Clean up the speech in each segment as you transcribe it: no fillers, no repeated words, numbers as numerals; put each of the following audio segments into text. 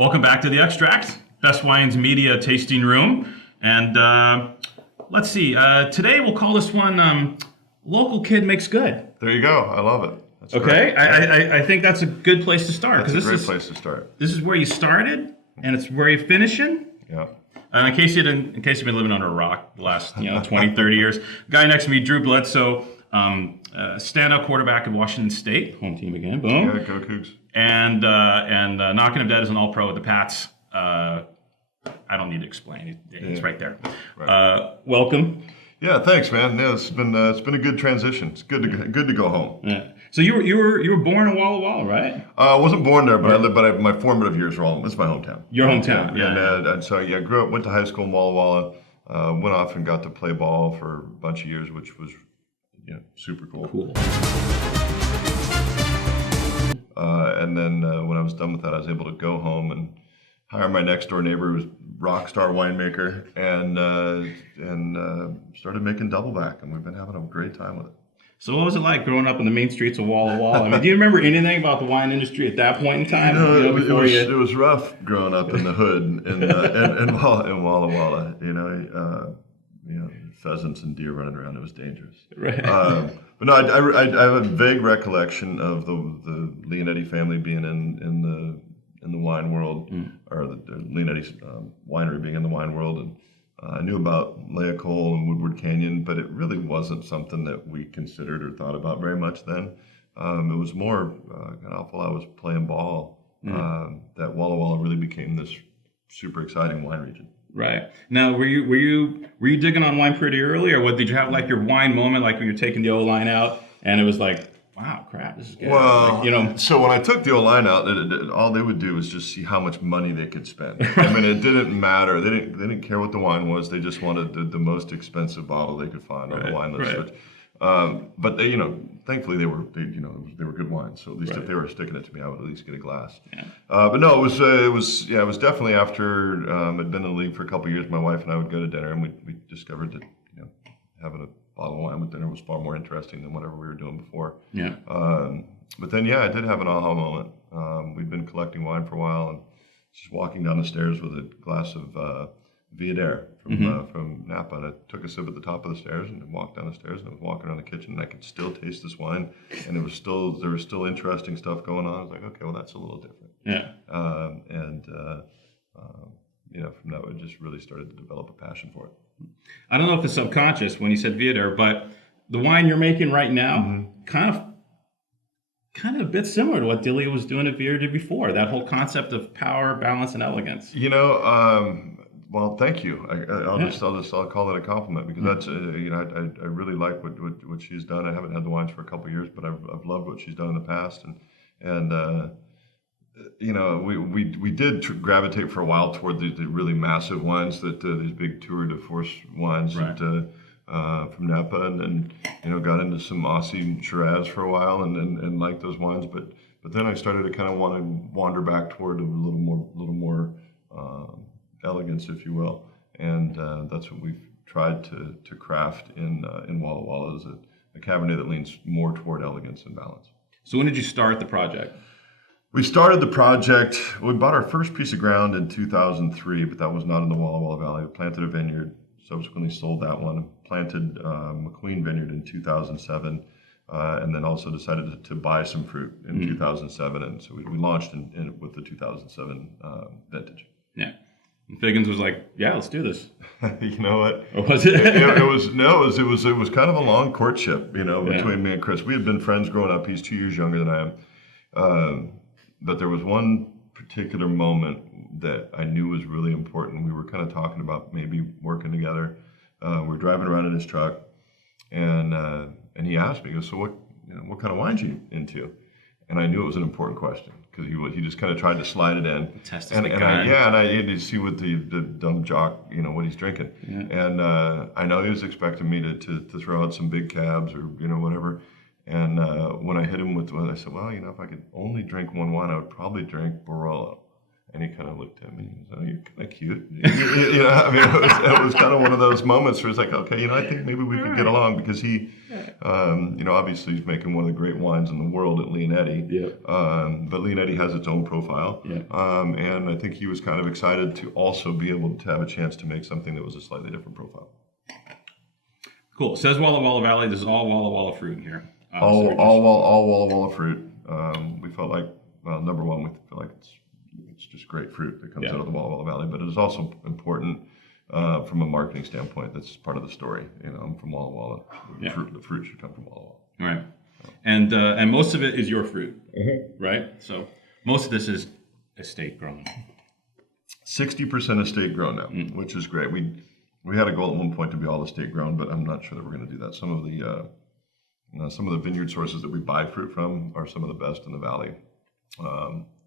Welcome back to The Extract, Best Wines Media Tasting Room. And let's see, today we'll call this one Local Kid Makes Good. There you go. I love it. That's okay, I think that's a good place to start. That's a great place to start. This is where you started, and it's where you're finishing. Yeah. In case you've been living under a rock the last 20, 30 years, guy next to me, Drew Bledsoe, standout quarterback at Washington State, home team again, boom. Yeah, go Cougs. And knocking him dead as an All-Pro at the Pats. I don't need to explain. It's right there. Right. Welcome. Yeah, thanks, man. Yeah, it's been a good transition. It's good to go home. Yeah. So you were born in Walla Walla, right? I wasn't born there, but my formative years were all. It's my hometown. Your hometown. Yeah. And so grew up, went to high school in Walla Walla. Went off and got to play ball for a bunch of years, which was super cool. Cool. And then when I was done with that, I was able to go home and hire my next door neighbor, who was rock star winemaker, and started making Doubleback, and we've been having a great time with it. So what was it like growing up in the main streets of Walla Walla? I mean, do you remember anything about the wine industry at that point in time? It was rough growing up in the hood in Walla Walla. Pheasants and deer running around. It was dangerous. Right. But no, I have a vague recollection of the Lee and Eddie family being in the wine world, or the Lee and Eddie's winery being in the wine world, and I knew about Leah Cole and Woodward Canyon, but it really wasn't something that we considered or thought about very much then. It was more while I was playing ball that Walla Walla really became this super exciting wine region. Right. Now, were you digging on wine pretty early, or what did you have like your wine moment, like when you're taking the O-line out and it was like, wow, crap, this is good. Well, so when I took the O-line out, all they would do was just see how much money they could spend. I mean, it didn't matter. They didn't care what the wine was. They just wanted the most expensive bottle they could find on the wine list. Right. But they, thankfully they were good wines. So at least if they were sticking it to me, I would at least get a glass. Yeah. But no, it was definitely after I'd been in the league for a couple of years. My wife and I would go to dinner, and we discovered that having a bottle of wine with dinner was far more interesting than whatever we were doing before. Yeah. But then I did have an aha moment. We'd been collecting wine for a while, and just walking down the stairs with a glass of Viader from Napa, and I took a sip at the top of the stairs and then walked down the stairs, and I was walking around the kitchen, and I could still taste this wine, and there was still interesting stuff going on. I was like, okay, well, that's a little different. Yeah. From that, I just really started to develop a passion for it. I don't know if it's subconscious when you said Viader, but the wine you're making right now, kind of a bit similar to what Dilly was doing at Viader before. That whole concept of power, balance, and elegance. Well, thank you. I'll call that a compliment, because that's I really like what she's done. I haven't had the wines for a couple of years, but I've loved what she's done in the past, and we did gravitate for a while toward the really massive wines, that these big Tour de Force wines that from Napa, and then got into some Aussie Shiraz for a while, and liked those wines, but then I started to kind of want to wander back toward a little more elegance, if you will, and that's what we've tried to craft in Walla Walla, is a Cabernet that leans more toward elegance and balance. So when did you start the project? We started the project. We bought our first piece of ground in 2003, but that was not in the Walla Walla Valley. We planted a vineyard, subsequently sold that one, and planted McQueen Vineyard in 2007, and then also decided to buy some fruit in 2007, and so we launched with the 2007 vintage. Yeah. And Figgins was like, "Yeah, let's do this." You know what? Or was it? It was kind of a long courtship, between me and Chris. We had been friends growing up. He's 2 years younger than I am, but there was one particular moment that I knew was really important. We were kind of talking about maybe working together. We were driving around in his truck, and he asked me, he goes, "So what kind of wines you into?" And I knew it was an important question, because he just kind of tried to slide it in. Test and I had to see what the dumb jock, what he's drinking. Yeah. And I know he was expecting me to throw out some big cabs or whatever. And when I hit him with, I said, well, if I could only drink one wine, I would probably drink Barolo. And he kind of looked at me and he said, "Oh, you're kind of cute." You know, I mean, it was kind of one of those moments where it's like, okay, you know, I think maybe we could get along, because he, you know, obviously he's making one of the great wines in the world at Leonetti. Yeah. But Leonetti has its own profile. Yeah. And I think he was kind of excited to also be able to have a chance to make something that was a slightly different profile. Cool. It says Walla Walla Valley. This is all Walla Walla fruit here. All Walla Walla fruit. We felt like, well, number one, we feel like it's just great fruit that comes out of the Walla Walla Valley, but it is also important from a marketing standpoint. That's part of the story. You know, I'm from Walla Walla. The fruit should come from Walla Walla. All right. And most of it is your fruit, right? So most of this is estate grown. 60% estate grown now, which is great. We had a goal at one point to be all estate grown, but I'm not sure that we're going to do that. Some of the vineyard sources that we buy fruit from are some of the best in the valley.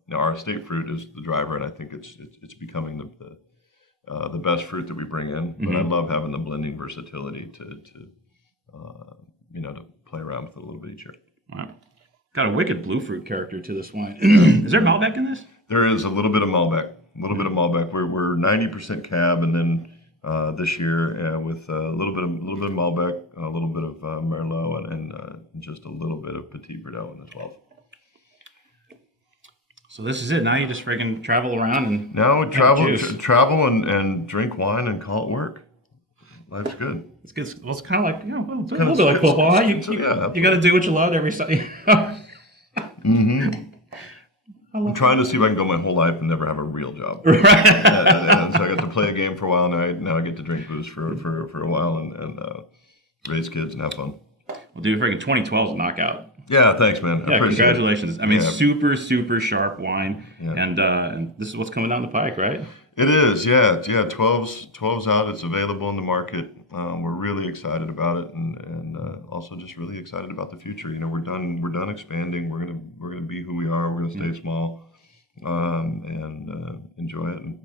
Now our estate fruit is the driver, and I think it's becoming the best fruit that we bring in. But I love having the blending versatility to play around with it a little bit each year. Wow. Got a wicked blue fruit character to this wine. Is there Malbec in this? There is a little bit of Malbec. We're 90% Cab, and then this year with a little bit of Malbec, a little bit of Merlot, and just a little bit of Petit Verdot in as well. So this is it. Now you just freaking travel around and travel and drink wine and call it work. Life's good. It's good. Well, it's kind of like, it's a little bit like football. You got to do what you love every Sunday. I'm trying to see if I can go my whole life and never have a real job. And so I got to play a game for a while, and now I get to drink booze for a while and raise kids and have fun. Well, dude, freaking 2012 is a knockout. Yeah, thanks, man. Yeah, congratulations. I mean, super, super sharp wine, and this is what's coming down the pike, right? It is, yeah. 12's out. It's available in the market. We're really excited about it, and also just really excited about the future. You know, we're done expanding. We're gonna be who we are. We're gonna stay small, and enjoy it, and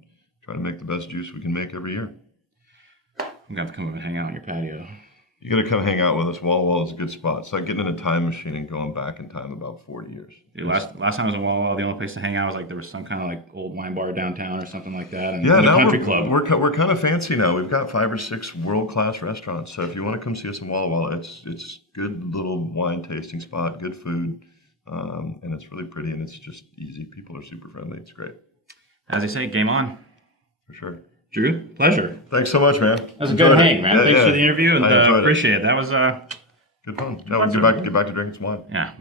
try to make the best juice we can make every year. I'm gonna have to come up and hang out on your patio. You got to come hang out with us. Walla Walla is a good spot. It's like getting in a time machine and going back in time about 40 years. Dude, last time I was in Walla Walla, the only place to hang out was like there was some kind of like old wine bar downtown or something like that. And now country club. We're kind of fancy now. We've got 5 or 6 world-class restaurants. So if you want to come see us in Walla Walla, it's good little wine tasting spot, good food, and it's really pretty, and it's just easy. People are super friendly. It's great. As they say, game on. For sure. Drew, pleasure. Thanks so much, man. That was a good hang, man. Thanks for the interview, and appreciate it. That was good fun. Now we can get back to drinking some wine. Yeah.